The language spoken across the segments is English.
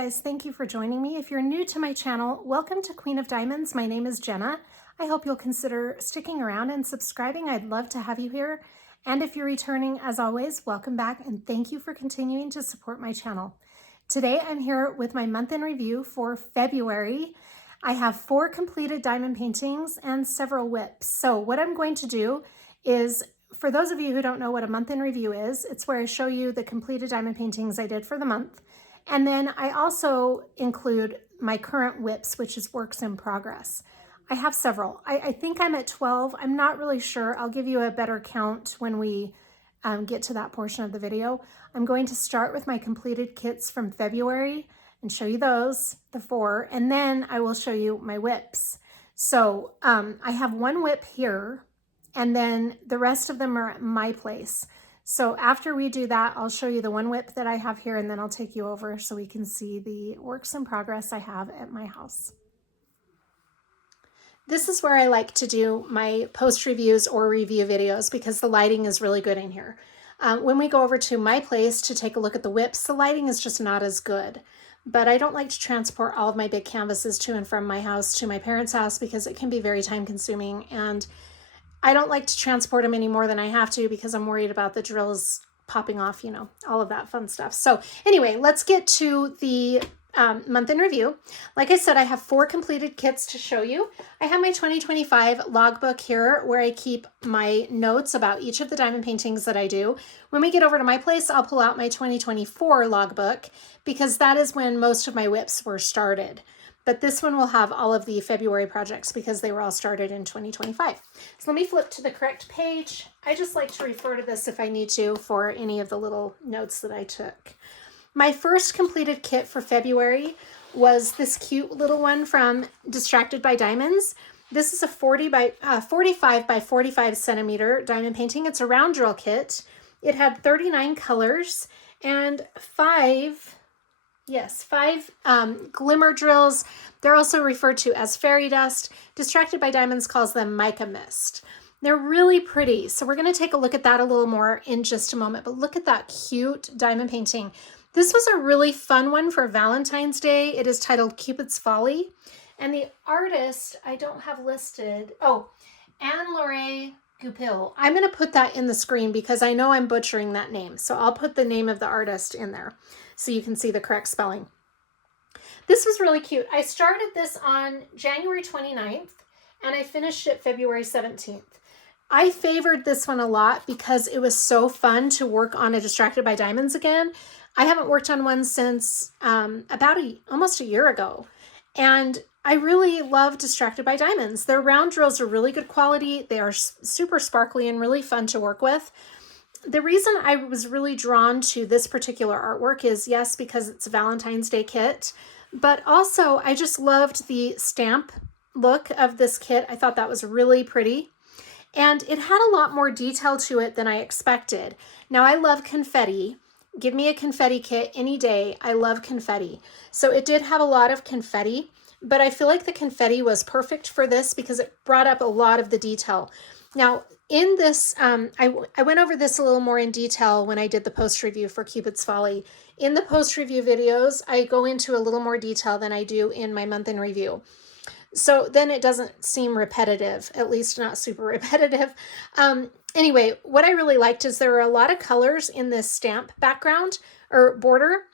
guys, thank you for joining me. If you're new to my channel, welcome to Queen of Diamonds. My name is Jenna. I hope you'll consider sticking around and subscribing. I'd love to have you here. And if you're returning, as always, welcome back and thank you for continuing to support my channel. Today I'm here with my month in review for February. I have 4 completed diamond paintings and several whips. So what I'm going to do is, for those of you who don't know what a month in review is, it's where I show you the completed diamond paintings I did for the month. And then I also include my current whips, which is works in progress. I have several. I think I'm at 12. I'm not really sure. I'll give you a better count when we get to that portion of the video. I'm going to start with my completed kits from February and show you those, the 4, and then I will show you my whips. So I have 1 whip here, and then the rest of them are at my place. So after we do that, I'll show you the 1 whip that I have here, and then I'll take you over so we can see the works in progress I have at my house. This is where I like to do my post reviews or review videos because the lighting is really good in here. When we go over to my place to take a look at the whips, the lighting is just not as good. But I don't like to transport all of my big canvases to and from my house to my parents' house because it can be very time consuming, and I don't like to transport them any more than I have to because I'm worried about the drills popping off, you know, all of that fun stuff. So anyway, let's get to the month in review. Like I said, I have 4 completed kits to show you. I have my 2025 logbook here where I keep my notes about each of the diamond paintings that I do. When we get over to my place, I'll pull out my 2024 logbook because that is when most of my whips were started. But this one will have all of the February projects because they were all started in 2025. So let me flip to the correct page. I just like to refer to this if I need to for any of the little notes that I took. My first completed kit for February was this cute little one from Distracted by Diamonds. This is a 45 by 45 centimeter diamond painting. It's a round drill kit. It had 39 colors and 5 glimmer drills. They're also referred to as fairy dust. Distracted by Diamonds calls them mica mist. They're really pretty. So we're going to take a look at that a little more in just a moment. But look at that cute diamond painting. This was a really fun one for Valentine's Day. It is titled Cupid's Folly. And the artist I don't have listed. Oh, Anne-Laure Goupil. I'm going to put that in the screen because I know I'm butchering that name. So I'll put the name of the artist in there so you can see the correct spelling. This was really cute. I started this on January 29th and I finished it February 17th. I favored this one a lot because it was so fun to work on a Distracted by Diamonds again. I haven't worked on one since almost a year ago. And I really love Distracted by Diamonds. Their round drills are really good quality. They are super sparkly and really fun to work with. The reason I was really drawn to this particular artwork is, yes, because it's a Valentine's Day kit, but also I just loved the stamp look of this kit. I thought that was really pretty. And it had a lot more detail to it than I expected. Now, I love confetti. Give me a confetti kit any day. I love confetti. So it did have a lot of confetti, but I feel like the confetti was perfect for this because it brought up a lot of the detail. Now, in this, I went over this a little more in detail when I did the post review for Cupid's Folly. In the post review videos, I go into a little more detail than I do in my month in review. So then it doesn't seem repetitive, at least not super repetitive. Anyway, what I really liked is there were a lot of colors in this stamp background or border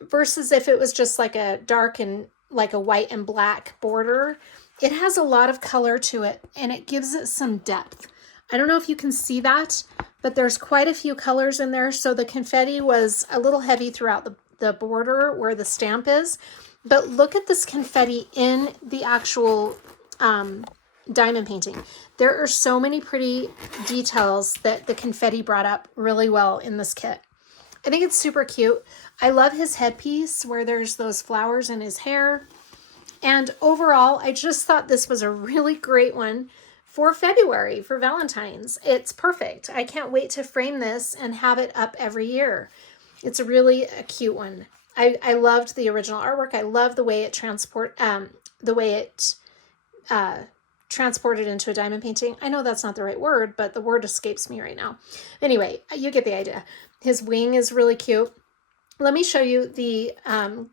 versus if it was just like a dark and like a white and black border. It has a lot of color to it and it gives it some depth. I don't know if you can see that, but there's quite a few colors in there. So the confetti was a little heavy throughout the border where the stamp is. But look at this confetti in the actual diamond painting. There are so many pretty details that the confetti brought up really well in this kit. I think it's super cute. I love his headpiece where there's those flowers in his hair. And overall, I just thought this was a really great one for February, for Valentine's. It's perfect. I can't wait to frame this and have it up every year. It's really a cute one. I loved the original artwork. I love the way it transported into a diamond painting. I know that's not the right word, but the word escapes me right now. Anyway, you get the idea. His wing is really cute. let me show you the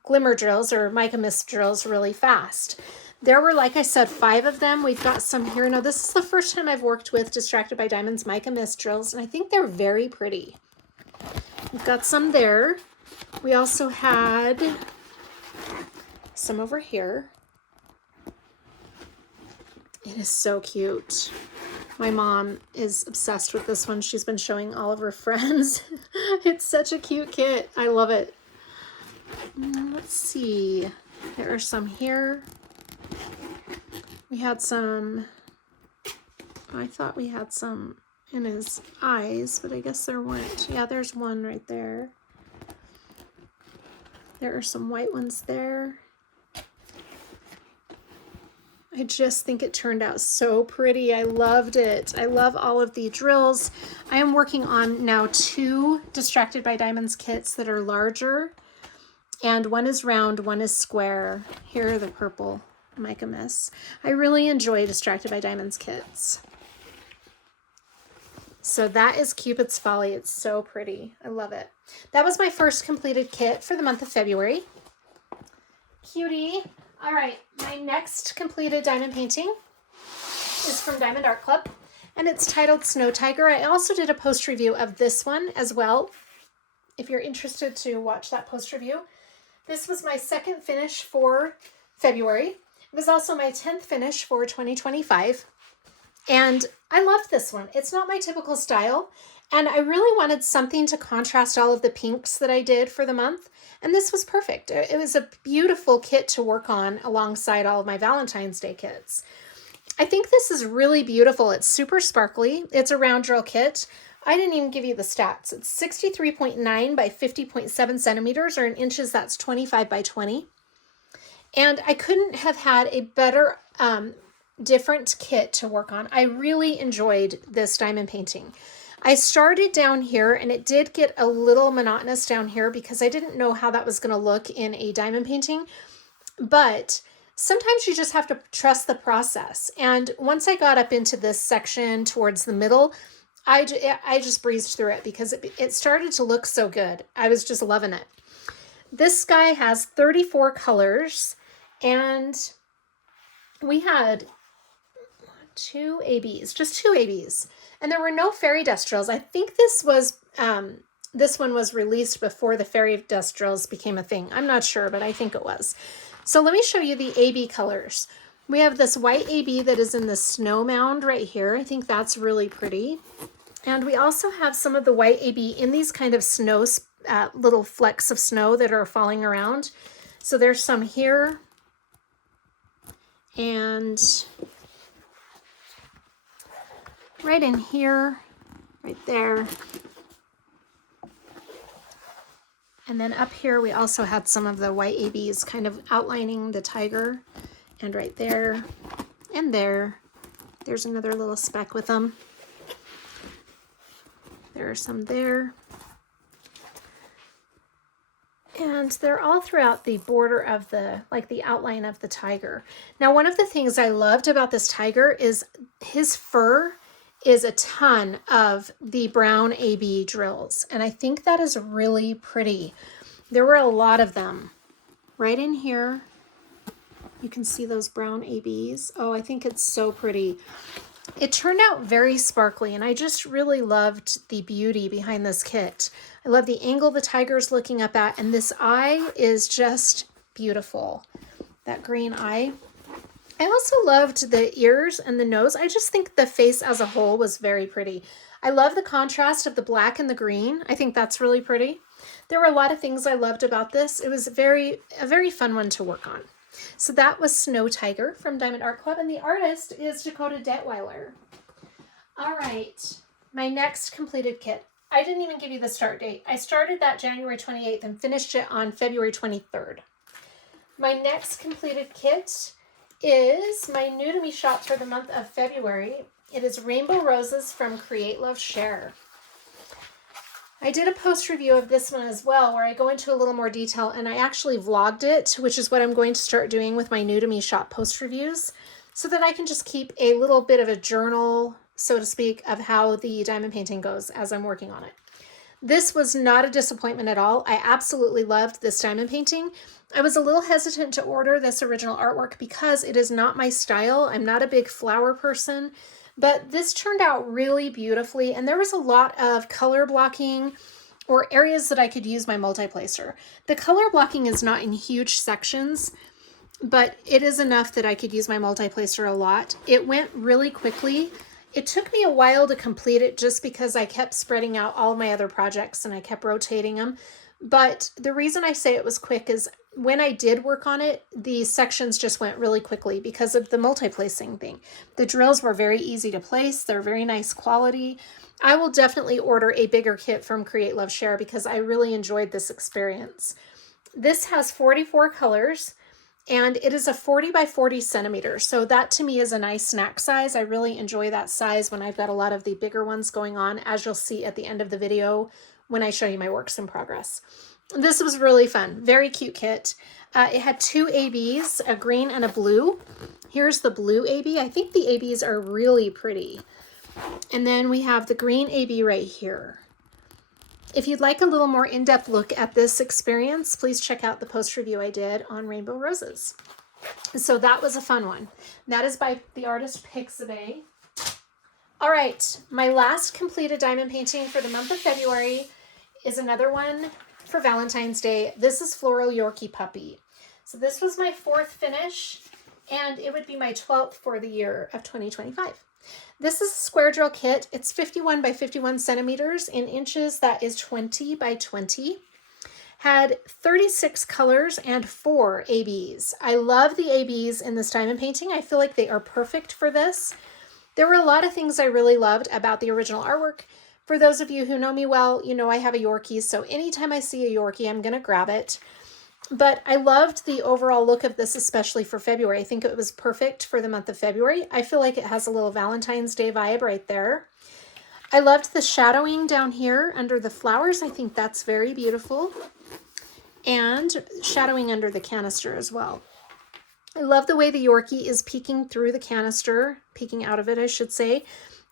glimmer drills or mica mist drills really fast. There were, like I said, 5 of them. We've got some here. Now, this is the first time I've worked with Distracted by Diamonds mica mist drills, and I think they're very pretty. We've got some there. We also had some over here. It is so cute. My mom is obsessed with this one. She's been showing all of her friends. It's such a cute kit. I love it. Let's see. There are some here. We had some, I thought we had some in his eyes, but I guess there weren't. Yeah, there's one right there. There are some white ones there. I just think it turned out so pretty. I loved it. I love all of the drills. I am working on now 2 Distracted by Diamonds kits that are larger, and one is round, one is square. Here are the purple mica mists. I really enjoy Distracted by Diamonds kits. So that is Cupid's Folly. It's so pretty. I love it. That was my first completed kit for the month of February. Cutie. All right, my next completed diamond painting is from Diamond Art Club, and it's titled Snow Tiger. I also did a post review of this one as well, if you're interested to watch that post review. This was my 2nd finish for February. It was also my 10th finish for 2025, and I loved this one. It's not my typical style, and I really wanted something to contrast all of the pinks that I did for the month. And this was perfect. It was a beautiful kit to work on alongside all of my Valentine's Day kits. I think this is really beautiful. It's super sparkly. It's a round drill kit. I didn't even give you the stats. It's 63.9 by 50.7 centimeters, or in inches, that's 25 by 20. And I couldn't have had a better, different kit to work on. I really enjoyed this diamond painting. I started down here, and it did get a little monotonous down here because I didn't know how that was going to look in a diamond painting. But sometimes you just have to trust the process. And once I got up into this section towards the middle, I just breezed through it because it started to look so good. I was just loving it. This guy has 34 colors, and we had 2 ABs, just 2 ABs. And there were no fairy dust drills. I think this one was released before the fairy dust drills became a thing. I'm not sure, but I think it was. So let me show you the AB colors. We have this white AB that is in the snow mound right here. I think that's really pretty. And we also have some of the white AB in these kind of snow, little flecks of snow that are falling around. So there's some here. And right in here, right there. And then up here, we also had some of the white ABs kind of outlining the tiger. And right there and there, there's another little speck with them. There are some there. And they're all throughout the border of the outline of the tiger. Now, one of the things I loved about this tiger is his fur is a ton of the brown AB drills. And I think that is really pretty. There were a lot of them. Right in here, you can see those brown ABs. Oh, I think it's so pretty. It turned out very sparkly, and I just really loved the beauty behind this kit. I love the angle the tiger's looking up at, and this eye is just beautiful. That green eye. I also loved the ears and the nose. I just think the face as a whole was very pretty. I love the contrast of the black and the green. I think that's really pretty. There were a lot of things I loved about this. It was a very fun one to work on. So that was Snow Tiger from Diamond Art Club, and the artist is Dakota Detweiler. All right, my next completed kit. I didn't even give you the start date. I started that January 28th and finished it on February 23rd. My next completed kit is my new to me shop for the month of February. It is Rainbow Roses from Create Love Share. I did a post review of this one as well, where I go into a little more detail, and I actually vlogged it, which is what I'm going to start doing with my new to me shop post reviews, so that I can just keep a little bit of a journal, so to speak, of how the diamond painting goes as I'm working on it. This was not a disappointment at all. I absolutely loved this diamond painting. I was a little hesitant to order this original artwork because it is not my style. I'm not a big flower person, but this turned out really beautifully, and there was a lot of color blocking or areas that I could use my multi-placer. The color blocking is not in huge sections, but it is enough that I could use my multi-placer a lot. It went really quickly. It took me a while to complete it just because I kept spreading out all of my other projects and I kept rotating them. But the reason I say it was quick is when I did work on it, the sections just went really quickly because of the multi-placing thing. The drills were very easy to place. They're very nice quality. I will definitely order a bigger kit from Create Love Share because I really enjoyed this experience. This has 44 colors and it is a 40 by 40 centimeters. So that to me is a nice snack size. I really enjoy that size when I've got a lot of the bigger ones going on, as you'll see at the end of the video when I show you my works in progress. This was really fun. Very cute kit. It had two ABs, a green and a blue. Here's the blue AB. I think the ABs are really pretty. And then we have the green AB right here. If you'd like a little more in-depth look at this experience, please check out the post review I did on Rainbow Roses. So that was a fun one. That is by the artist Pixabay. All right, my last completed diamond painting for the month of February is another one for Valentine's Day. This is Floral Yorkie Puppy. So this was my 4th finish, and it would be my 12th for the year of 2025. This is a square drill kit. It's 51 by 51 centimeters. In inches, that is 20 by 20. Had 36 colors and 4 ABs. I love the ABs in this diamond painting. I feel like they are perfect for this. There were a lot of things I really loved about the original artwork. For those of you who know me well, you know I have a Yorkie, so anytime I see a Yorkie, I'm going to grab it. But I loved the overall look of this, especially for February. I think it was perfect for the month of February. I feel like it has a little Valentine's Day vibe right there. I loved the shadowing down here under the flowers. I think that's very beautiful. And shadowing under the canister as well. I love the way the Yorkie is peeking through the canister, peeking out of it, I should say.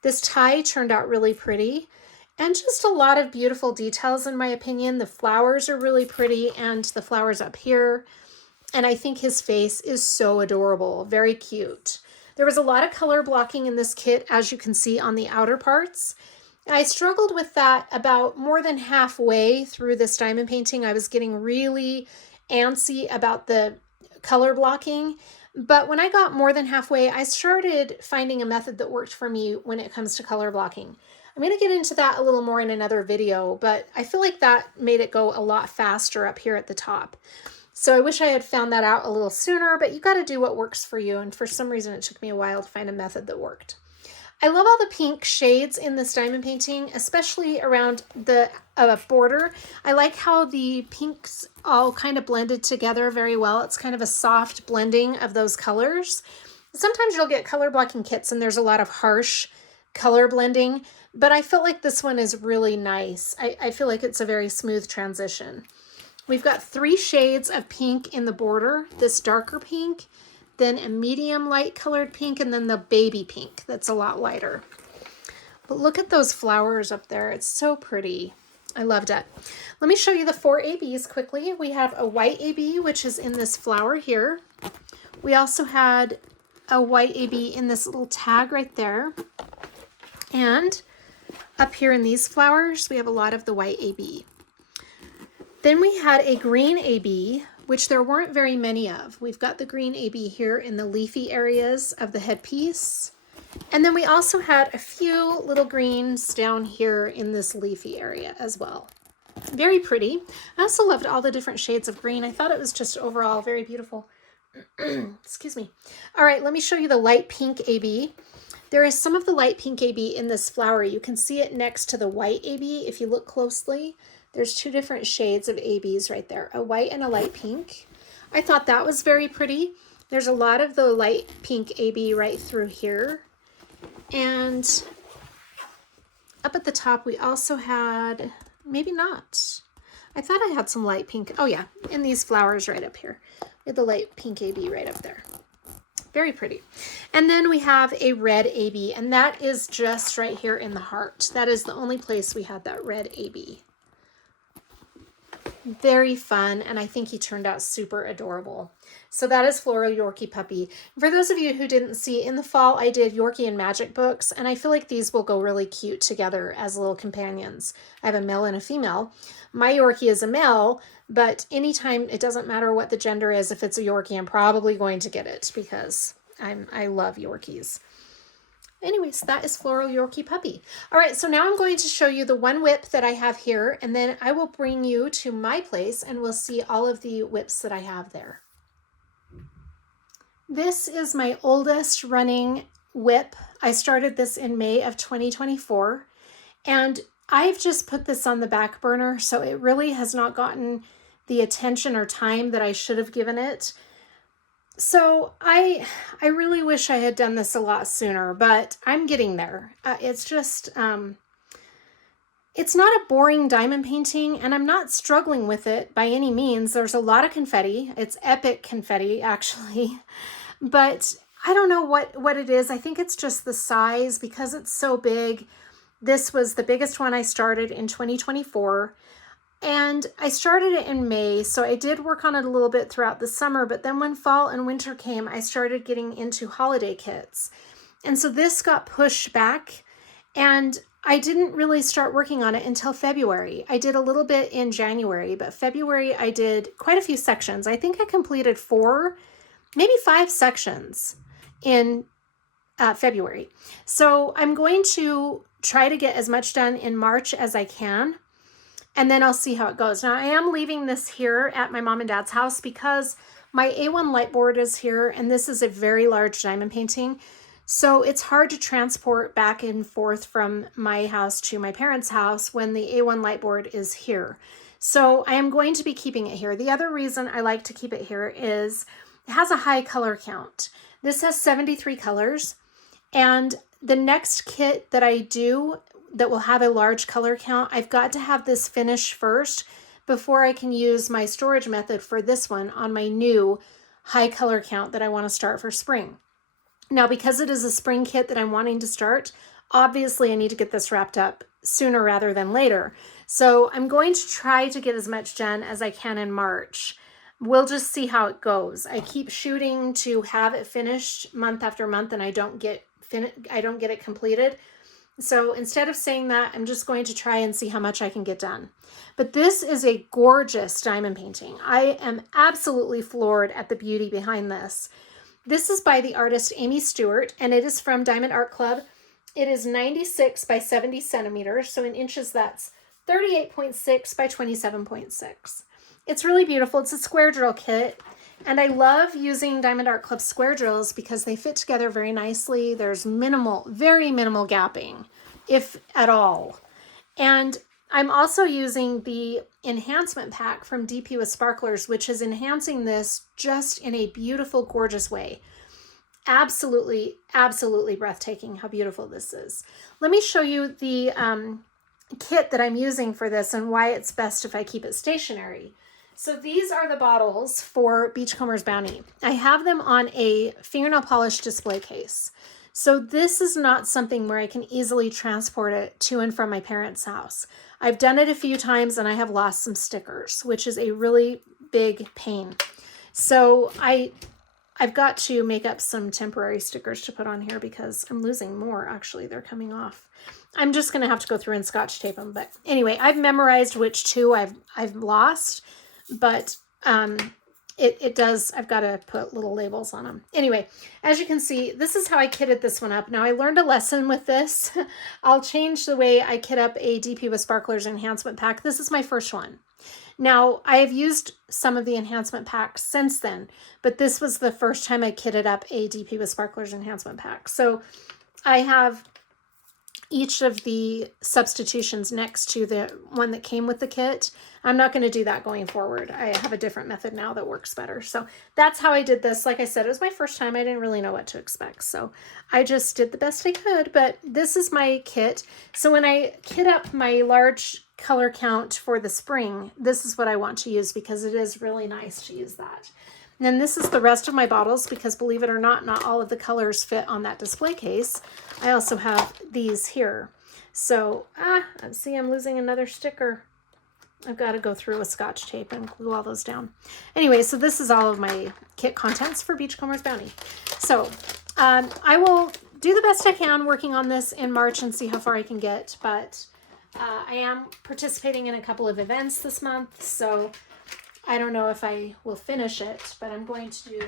This tie turned out really pretty. And just a lot of beautiful details, in my opinion. The flowers are really pretty, and the flowers up here. And I think his face is so adorable. Very cute. There was a lot of color blocking in this kit, as you can see on the outer parts. I struggled with that about more than halfway through this diamond painting. I was getting really antsy about the color blocking. But when I got more than halfway, I started finding a method that worked for me when it comes to color blocking. I'm going to get into that a little more in another video, but I feel like that made it go a lot faster up here at the top. So I wish I had found that out a little sooner, but you got to do what works for you. And for some reason, it took me a while to find a method that worked. I love all the pink shades in this diamond painting, especially around the border. I like how the pinks all kind of blended together very well. It's kind of a soft blending of those colors. Sometimes you'll get color blocking kits and there's a lot of harsh color blending, but I feel like this one is really nice. I feel like it's a very smooth transition. We've got 3 shades of pink in the border, this darker pink, then a medium light colored pink, and then the baby pink that's a lot lighter. But look at those flowers up there. It's so pretty. I loved it. Let me show you the 4 ABs quickly. We have a white AB, which is in this flower here. We also had a white AB in this little tag right there. And up here in these flowers, we have a lot of the white AB. Then we had a green AB, which there weren't very many of. We've got the green AB here in the leafy areas of the headpiece. And then we also had a few little greens down here in this leafy area as well. Very pretty. I also loved all the different shades of green. I thought it was just overall very beautiful. Excuse me. All right, let me show you the light pink AB. There is some of the light pink AB in this flower. You can see it next to the white AB if you look closely. There's 2 different shades of ABs right there, a white and a light pink. I thought that was very pretty. There's a lot of the light pink AB right through here. And up at the top, we also had, maybe not. I thought I had some light pink. Oh yeah, in these flowers right up here. We had the light pink AB right up there. Very pretty. And then we have a red AB, and that is just right here in the heart. That is the only place we had that red AB. Very fun, and I think he turned out super adorable. So that is Floral Yorkie Puppy. For those of you who didn't see, in the fall I did Yorkie and Magic books, and I feel like these will go really cute together as little companions. I have a male and a female. My Yorkie is a male, but anytime, it doesn't matter what the gender is, if it's a Yorkie, I'm probably going to get it because I love Yorkies. Anyways, that is Floral Yorkie Puppy. All right, so now I'm going to show you the one whip that I have here, and then I will bring you to my place and we'll see all of the whips that I have there. This is my oldest running whip. I started this in May of 2024, and I've just put this on the back burner, so it really has not gotten the attention or time that I should have given it. So I really wish I had done this a lot sooner, but I'm getting there. It's just, it's not a boring diamond painting, and I'm not struggling with it by any means. There's a lot of confetti. It's epic confetti, actually, but I don't know what it is. I think it's just the size because it's so big. This was the biggest one I started in 2024. And I started it in May, so I did work on it a little bit throughout the summer, but then when fall and winter came, I started getting into holiday kits. And so this got pushed back, and I didn't really start working on it until February. I did a little bit in January, but February I did quite a few sections. I think I completed 4, maybe 5 sections in February. So I'm going to try to get as much done in March as I can, and then I'll see how it goes. Now, I am leaving this here at my mom and dad's house because my A1 light board is here, and this is a very large diamond painting. So it's hard to transport back and forth from my house to my parents' house when the A1 light board is here. So I am going to be keeping it here. The other reason I like to keep it here is it has a high color count. This has 73 colors, and the next kit that I do that will have a large color count, I've got to have this finished first before I can use my storage method for this one on my new high color count that I want to start for spring. Now, because it is a spring kit that I'm wanting to start, obviously I need to get this wrapped up sooner rather than later. So I'm going to try to get as much done as I can in March. We'll just see how it goes. I keep shooting to have it finished month after month, and I don't get it completed. So instead of saying that, I'm just going to try and see how much I can get done. But this is a gorgeous diamond painting. I am absolutely floored at the beauty behind this. This is by the artist Amy Stewart, and it is from Diamond Art Club. It is 96 by 70 centimeters. So in inches, that's 38.6 by 27.6. It's really beautiful. It's a square drill kit. And I love using Diamond Art Club square drills because they fit together very nicely. There's minimal, very minimal gapping, if at all. And I'm also using the enhancement pack from DP with Sparklers, which is enhancing this just in a beautiful, gorgeous way. Absolutely, absolutely breathtaking how beautiful this is. Let me show you the kit that I'm using for this and why it's best if I keep it stationary. So these are the bottles for Beachcomber's Bounty. I have them on a fingernail polish display case. So this is not something where I can easily transport it to and from my parents' house. I've done it a few times and I have lost some stickers, which is a really big pain. So I've got to make up some temporary stickers to put on here because I'm losing more. Actually, they're coming off. I'm just going to have to go through and Scotch tape them. But anyway, I've memorized which 2 I've lost. But it does, I've got to put little labels on them. Anyway, as you can see, this is how I kitted this one up. Now, I learned a lesson with this. I'll change the way I kit up a DP with Sparklers enhancement pack. This is my first one. Now, I have used some of the enhancement packs since then, but this was the first time I kitted up a DP with Sparklers enhancement pack. So I have each of the substitutions next to the one that came with the kit. I'm not going to do that going forward. I have a different method now that works better. So that's how I did this. Like I said, it was my first time. I didn't really know what to expect. So I just did the best I could, but this is my kit. So when I kit up my large color count for the spring, this is what I want to use because it is really nice to use that. And then this is the rest of my bottles because believe it or not, not all of the colors fit on that display case. I also have these here. So, see, I'm losing another sticker. I've got to go through with Scotch tape and glue all those down. Anyway, so this is all of my kit contents for Beachcomber's Bounty. So I will do the best I can working on this in March and see how far I can get, but I am participating in a couple of events this month, so I don't know if I will finish it, but I'm going to do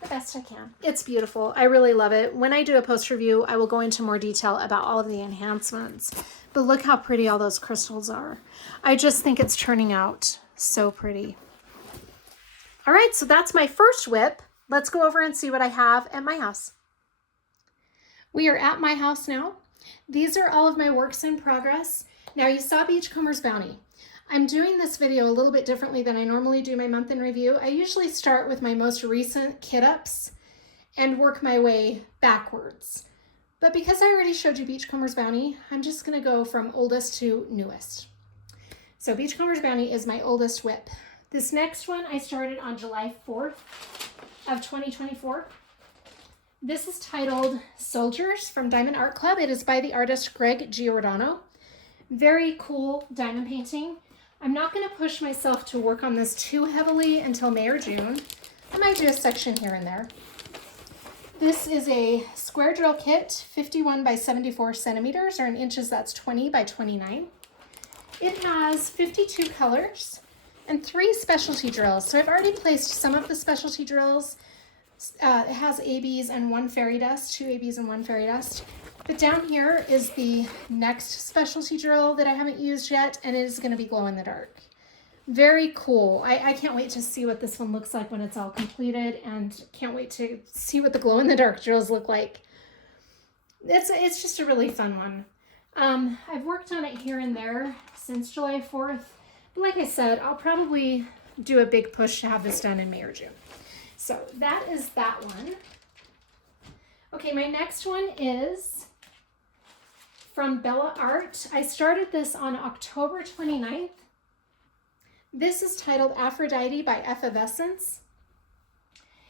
the best I can. It's beautiful. I really love it. When I do a post review, I will go into more detail about all of the enhancements, but look how pretty all those crystals are. I just think it's turning out so pretty. All right, so that's my first whip. Let's go over and see what I have at my house. We are at my house now. These are all of my works in progress. Now you saw Beachcomber's Bounty. I'm doing this video a little bit differently than I normally do my month in review. I usually start with my most recent kit ups and work my way backwards. But because I already showed you Beachcomber's Bounty, I'm just gonna go from oldest to newest. So Beachcomber's Bounty is my oldest whip. This next one I started on July 4th of 2024. This is titled Soldiers from Diamond Art Club. It is by the artist Greg Giordano. Very cool diamond painting. I'm not going to push myself to work on this too heavily until May or June. I might do a section here and there. This is a square drill kit, 51 by 74 centimeters, or in inches that's 20 by 29. It has 52 colors and 3 specialty drills. So I've already placed some of the specialty drills. It has ABs and 1 fairy dust, 2 ABs and 1 fairy dust. But down here is the next specialty drill that I haven't used yet, and it is going to be glow in the dark. Very cool. I can't wait to see what this one looks like when it's all completed, and can't wait to see what the glow in the dark drills look like. It's just a really fun one. I've worked on it here and there since July 4th. But like I said, I'll probably do a big push to have this done in May or June. So that is that one. Okay, my next one is from Bella Art. I started this on October 29th. This is titled Aphrodite by Effervescence.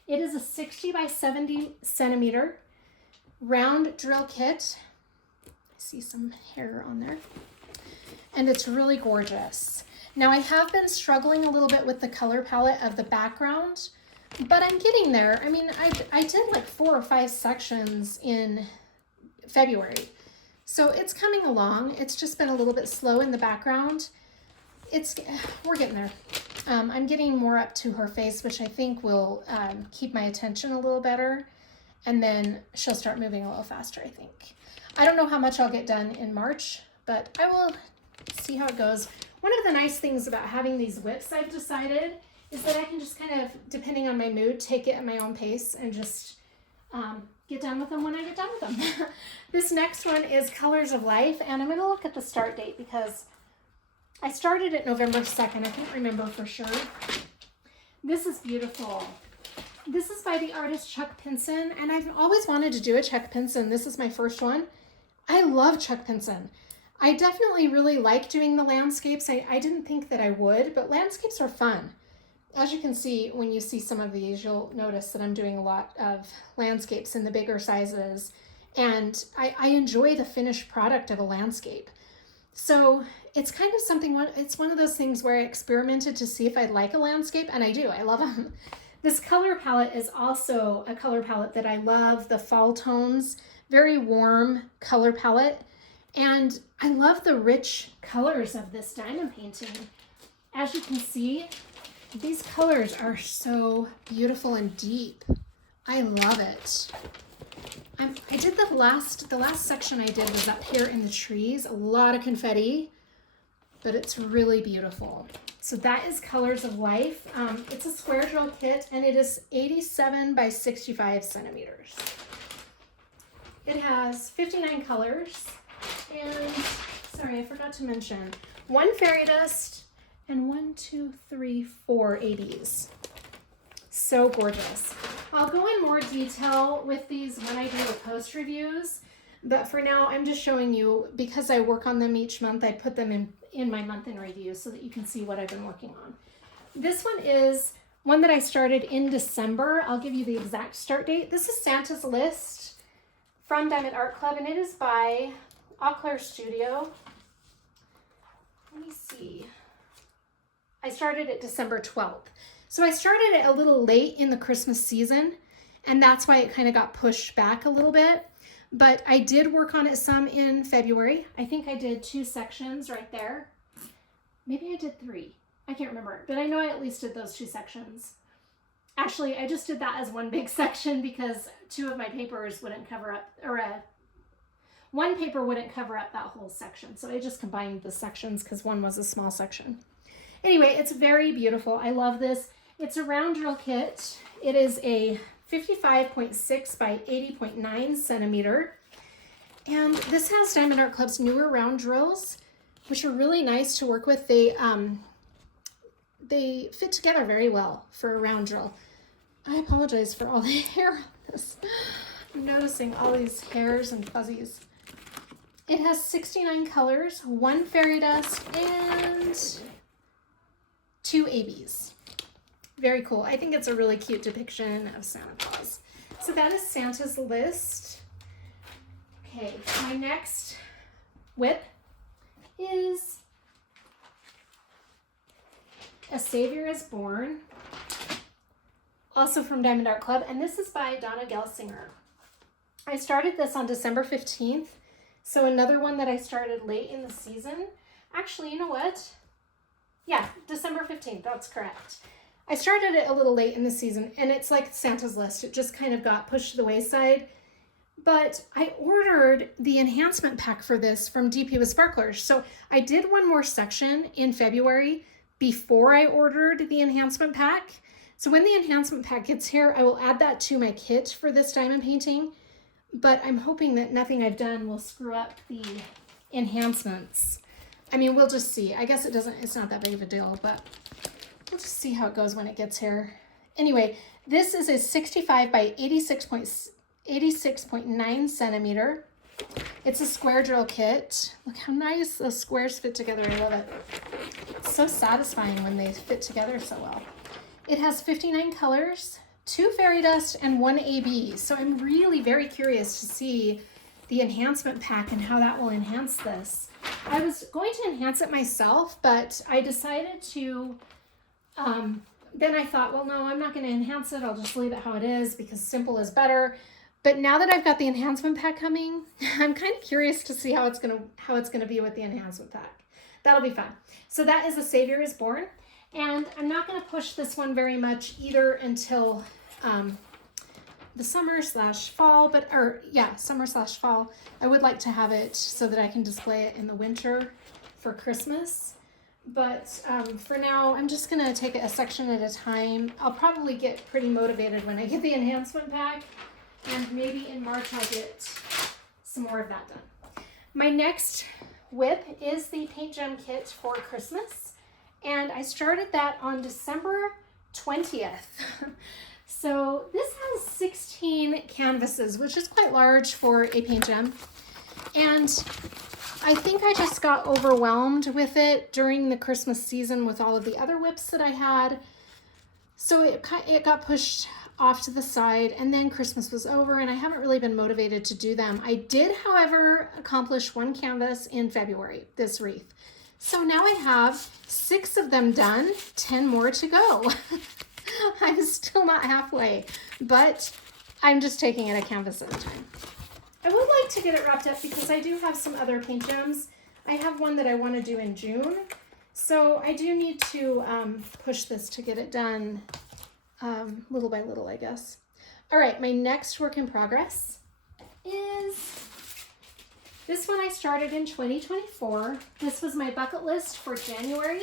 It is a 60 by 70 centimeter round drill kit. I see some hair on there. And it's really gorgeous. Now I have been struggling a little bit with the color palette of the background, but I'm getting there. I mean, I did like 4 or 5 sections in February. So it's coming along. It's just been a little bit slow in the background. We're getting there. I'm getting more up to her face, which I think will keep my attention a little better. And then she'll start moving a little faster, I think. I don't know how much I'll get done in March, but I will see how it goes. One of the nice things about having these whips, I've decided, is that I can just kind of, depending on my mood, take it at my own pace and just get done with them when I get done with them. This next one is Colors of Life, and I'm going to look at the start date because I started it November 2nd. I can't remember for sure. This is beautiful. This is by the artist Chuck Pinson, and I've always wanted to do a Chuck Pinson. This is my first one. I love Chuck Pinson. I definitely really like doing the landscapes. I didn't think that I would, but landscapes are fun. As you can see, when you see some of these, you'll notice that I'm doing a lot of landscapes in the bigger sizes, and I enjoy the finished product of a landscape. So it's kind of something, it's one of those things where I experimented to see if I'd like a landscape, and I do. I love them. This color palette is also a color palette that I love, the fall tones, very warm color palette, and I love the rich colors of this diamond painting. As you can see, these colors are so beautiful and deep. I love it. I did the last section I did was up here in the trees, a lot of confetti, but it's really beautiful. So that is Colors of Life. It's a square drill kit, and it is 87 by 65 centimeters. It has 59 colors, and sorry, I forgot to mention, 1 fairy dust and 1, 2, 3, 4 ABs. So gorgeous. I'll go in more detail with these when I do the post reviews, but for now I'm just showing you, because I work on them each month, I put them in my month in review so that you can see what I've been working on. This one is one that I started in December. I'll give you the exact start date. This is Santa's List from Diamond Art Club, and it is by Eau Claire Studio. Let me see. I started it December 12th. So I started it a little late in the Christmas season, and that's why it kind of got pushed back a little bit. But I did work on it some in February. I think I did 2 sections right there. Maybe I did 3. I can't remember, but I know I at least did those 2 sections. Actually, I just did that as one big section because 2 of my papers wouldn't cover up, or one paper wouldn't cover up that whole section. So I just combined the sections because one was a small section. Anyway, it's very beautiful. I love this. It's a round drill kit. It is a 55.6 by 80.9 centimeter. And this has Diamond Art Club's newer round drills, which are really nice to work with. They fit together very well for a round drill. I apologize for all the hair on this. I'm noticing all these hairs and fuzzies. It has 69 colors, 1 fairy dust, and 2 ABs. Very cool. I think it's a really cute depiction of Santa Claus. So that is Santa's list. Okay, my next whip is A Savior is Born, also from Diamond Art Club, and this is by Donna Gelsinger. I started this on December 15th, so another one that I started late in the season. Actually, you know what? Yeah, December 15th, that's correct. I started it a little late in the season, and it's like Santa's list. It just kind of got pushed to the wayside. But I ordered the enhancement pack for this from DP with Sparklers. So I did one more section in February before I ordered the enhancement pack. So when the enhancement pack gets here, I will add that to my kit for this diamond painting. But I'm hoping that nothing I've done will screw up the enhancements. I mean, we'll just see. I guess it's not that big of a deal, but we'll just see how it goes when it gets here. Anyway, this is a 65 by 86.9 centimeter. It's a square drill kit. Look how nice those squares fit together. I love it. It's so satisfying when they fit together so well. It has 59 colors, 2 fairy dust, and 1 AB. So I'm really very curious to see the enhancement pack and how that will enhance this. I was going to enhance it myself, but I decided to, then I thought, well, no, I'm not going to enhance it. I'll just leave it how it is because simple is better. But now that I've got the enhancement pack coming, I'm kind of curious to see how it's gonna be with the enhancement pack. That'll be fun. So that is A Savior is Born. And I'm not gonna push this one very much either until the summer/fall, summer/fall. I would like to have it so that I can display it in the winter for Christmas. But for now, I'm just gonna take it a section at a time. I'll probably get pretty motivated when I get the enhancement pack. And maybe in March I'll get some more of that done. My next whip is the Paint Gem Kit for Christmas. And I started that on December 20th. So this has 16 canvases, which is quite large for a paint gem. And I think I just got overwhelmed with it during the Christmas season with all of the other whips that I had. So it got pushed off to the side, and then Christmas was over and I haven't really been motivated to do them. I did, however, accomplish 1 canvas in February, this wreath. So now I have 6 of them done, 10 more to go. I'm still not halfway, but I'm just taking it a canvas at a time. I would like to get it wrapped up because I do have some other paint gems. I have one that I want to do in June. So I do need to push this to get it done little by little, I guess. All right, my next work in progress is this one I started in 2024. This was my bucket list for January,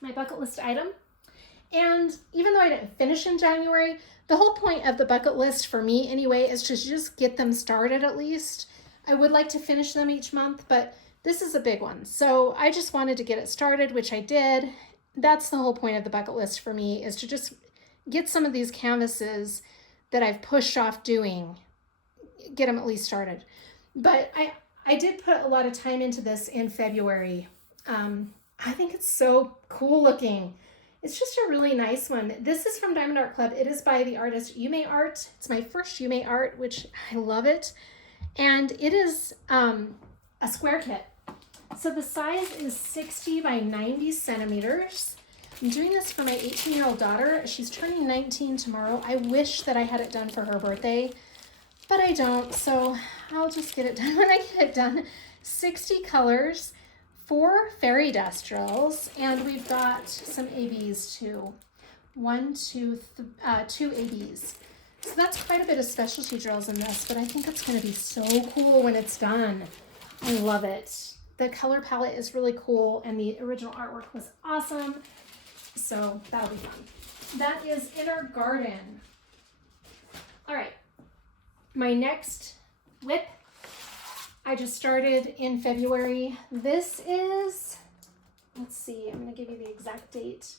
my bucket list item. And even though I didn't finish in January, the whole point of the bucket list for me anyway is to just get them started at least. I would like to finish them each month, but this is a big one. So I just wanted to get it started, which I did. That's the whole point of the bucket list for me, is to just get some of these canvases that I've pushed off doing, get them at least started. But I did put a lot of time into this in February. I think it's so cool looking. It's just a really nice one. This is from Diamond Art Club. It is by the artist Yume Art. It's my first Yume Art, which I love it. And it is a square kit. So the size is 60 by 90 centimeters. I'm doing this for my 18-year-old daughter. She's turning 19 tomorrow. I wish that I had it done for her birthday, but I don't, so I'll just get it done when I get it done. 60 colors, 4 fairy dust drills, and we've got some ABs too. 2 ABs. So that's quite a bit of specialty drills in this, but I think it's going to be so cool when it's done. I love it. The color palette is really cool, and the original artwork was awesome. So that'll be fun. That is Inner Garden. All right. My next whip, I just started in February. This is, let's see, I'm going to give you the exact date.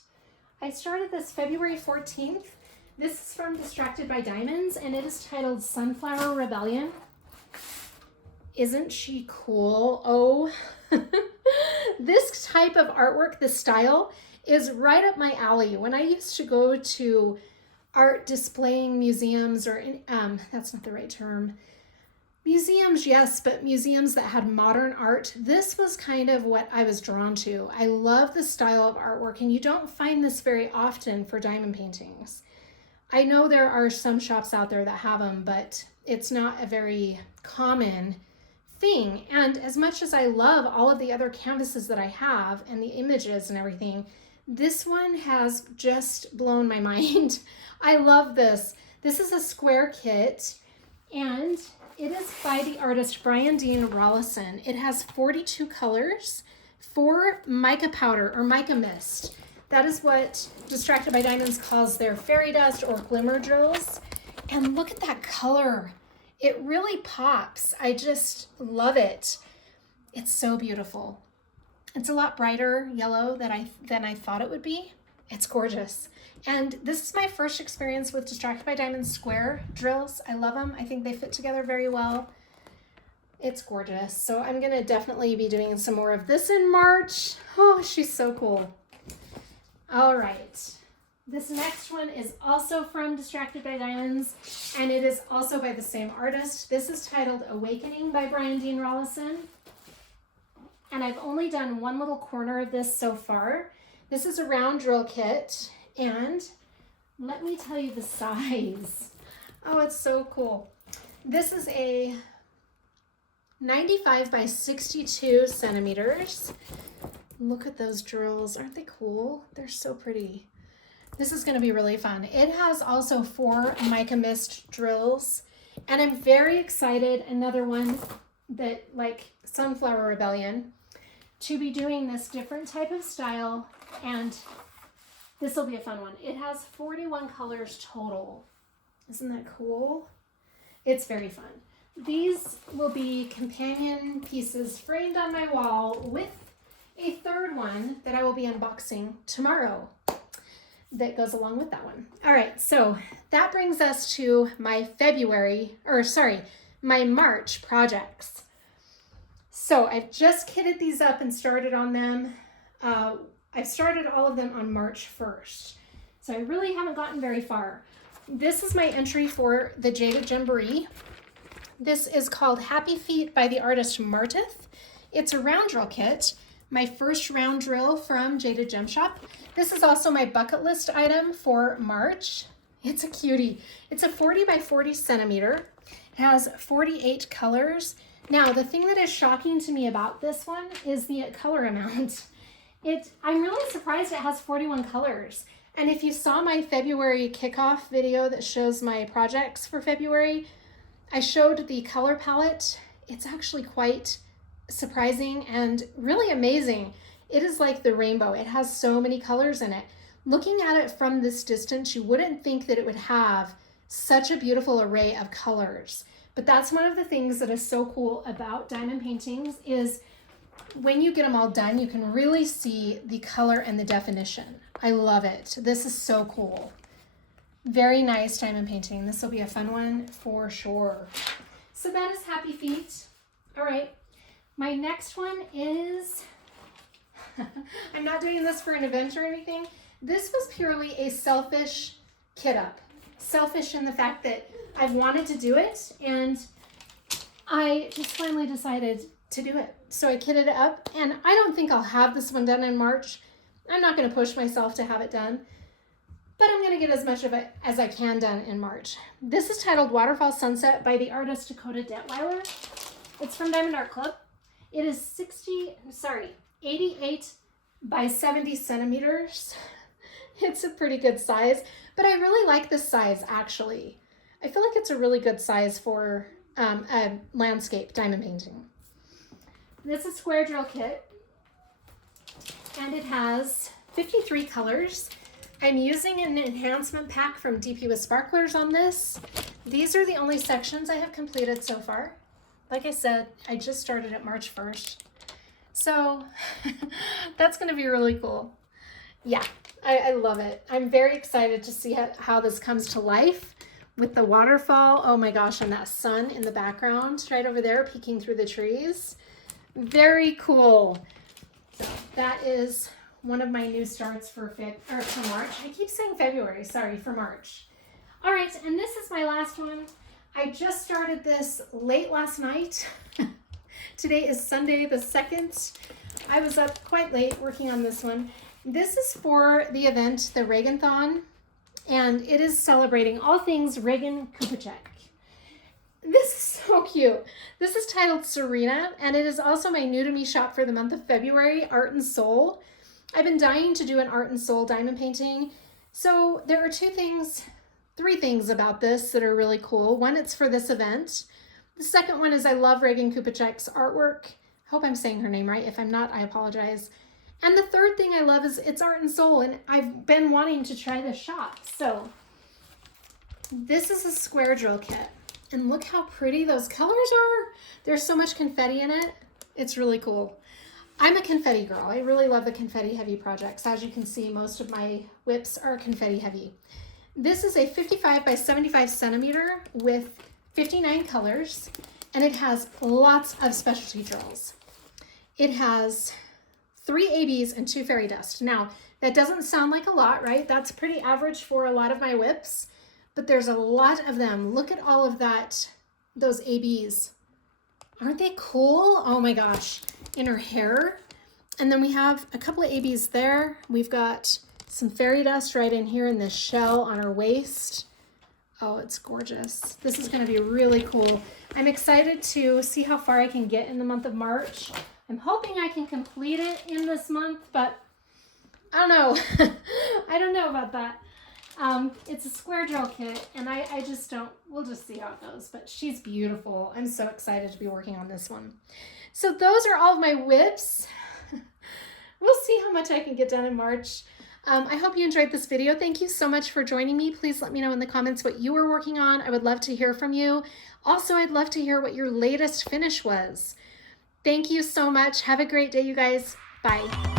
I started this February 14th. This is from Distracted by Diamonds, and it is titled Sunflower Rebellion. Isn't she cool? Oh, this type of artwork, this style, is right up my alley. When I used to go to art displaying museums, or that's not the right term. Museums, yes, but museums that had modern art, this was kind of what I was drawn to. I love the style of artwork, and you don't find this very often for diamond paintings. I know there are some shops out there that have them, but it's not a very common thing. And as much as I love all of the other canvases that I have and the images and everything, this one has just blown my mind. I love this. This is a square kit, and it is by the artist Brian Dean Rollison. It has 42 colors, 4 mica powder or mica mist. That is what Distracted by Diamonds calls their fairy dust or glimmer drills. And look at that color. It really pops. I just love it. It's so beautiful. It's a lot brighter yellow than I thought it would be. It's gorgeous. And this is my first experience with Distracted by Diamonds square drills. I love them. I think they fit together very well. It's gorgeous. So I'm going to definitely be doing some more of this in March. Oh, she's so cool. All right. This next one is also from Distracted by Diamonds, and it is also by the same artist. This is titled Awakening by Brian Dean Rollison. And I've only done one little corner of this so far. This is a round drill kit, and let me tell you the size. Oh, it's so cool. This is a 95 by 62 centimeters. Look at those drills. Aren't they cool? They're so pretty. This is going to be really fun. It has also 4 mica mist drills, and I'm very excited, another one that like Sunflower Rebellion, to be doing this different type of style, and this will be a fun one. It has 41 colors total. Isn't that cool? It's very fun. These will be companion pieces framed on my wall with a third one that I will be unboxing tomorrow that goes along with that one. All right, so that brings us to my my March projects. So I've just kitted these up and started on them. I've started all of them on March 1st. So I really haven't gotten very far. This is my entry for the Jaded Gem Shop. This is called Happy Feet by the artist Martith. It's a round drill kit. My first round drill from Jaded Gem Shop. This is also my bucket list item for March. It's a cutie. It's a 40 by 40 centimeter. It has 48 colors. Now, the thing that is shocking to me about this one is the color amount. I'm really surprised it has 41 colors. And if you saw my February kickoff video that shows my projects for February, I showed the color palette. It's actually quite surprising and really amazing. It is like the rainbow. It has so many colors in it. Looking at it from this distance, you wouldn't think that it would have such a beautiful array of colors. But that's one of the things that is so cool about diamond paintings is when you get them all done, you can really see the color and the definition. I love it. This is so cool. Very nice diamond painting. This will be a fun one for sure. So that is Happy Feet. All right. My next one is, I'm not doing this for an event or anything. This was purely a selfish kit up. Selfish in the fact that I've wanted to do it, and I just finally decided to do it. So I kitted it up, and I don't think I'll have this one done in March. I'm not going to push myself to have it done, but I'm going to get as much of it as I can done in March. This is titled Waterfall Sunset by the artist Dakota Detweiler. It's from Diamond Art Club. It is 88 by 70 centimeters. It's a pretty good size, but I really like this size actually. I feel like it's a really good size for a landscape diamond painting. This is Square Drill Kit, and it has 53 colors. I'm using an enhancement pack from DP with Sparklers on this. These are the only sections I have completed so far. Like I said, I just started at March 1st. So that's gonna be really cool. Yeah, I love it. I'm very excited to see how this comes to life with the waterfall. Oh my gosh, and that sun in the background right over there peeking through the trees. Very cool. So that is one of my new starts for March. I keep saying February, sorry, for March. All right, and this is my last one. I just started this late last night. Today is Sunday the 2nd. I was up quite late working on this one. This is for the event, the Reagan-thon, and it is celebrating all things Reagan Kupacek. This is so cute. This is titled Serena, and it is also my new to me shop for the month of February, Art and Soul. I've been dying to do an Art and Soul diamond painting. So there are three things about this that are really cool. One, it's for this event. The second one is I love Reagan Kupacek's artwork. I hope I'm saying her name right. If I'm not, I apologize. And the third thing I love is it's Art and Soul, and I've been wanting to try this shop. So this is a square drill kit, and look how pretty those colors are. There's so much confetti in it. It's really cool. I'm a confetti girl. I really love the confetti heavy projects. As you can see, most of my whips are confetti heavy. This is a 55 by 75 centimeter with 59 colors, and it has lots of specialty drills. It has 3 ABs and 2 fairy dust. Now, that doesn't sound like a lot, right? That's pretty average for a lot of my whips, but there's a lot of them. Look at all of those ABs. Aren't they cool? Oh my gosh. In her hair. And then we have a couple of ABs there. We've got some fairy dust right in here in this shell on her waist. Oh, it's gorgeous. This is going to be really cool. I'm excited to see how far I can get in the month of March. I'm hoping I can complete it in this month, but I don't know. I don't know about that. It's a square drill kit, and I just don't, we'll just see how it goes, but she's beautiful. I'm so excited to be working on this one. So those are all of my whips. We'll see how much I can get done in March. I hope you enjoyed this video. Thank you so much for joining me. Please let me know in the comments what you were working on. I would love to hear from you. Also, I'd love to hear what your latest finish was. Thank you so much. Have a great day, you guys. Bye.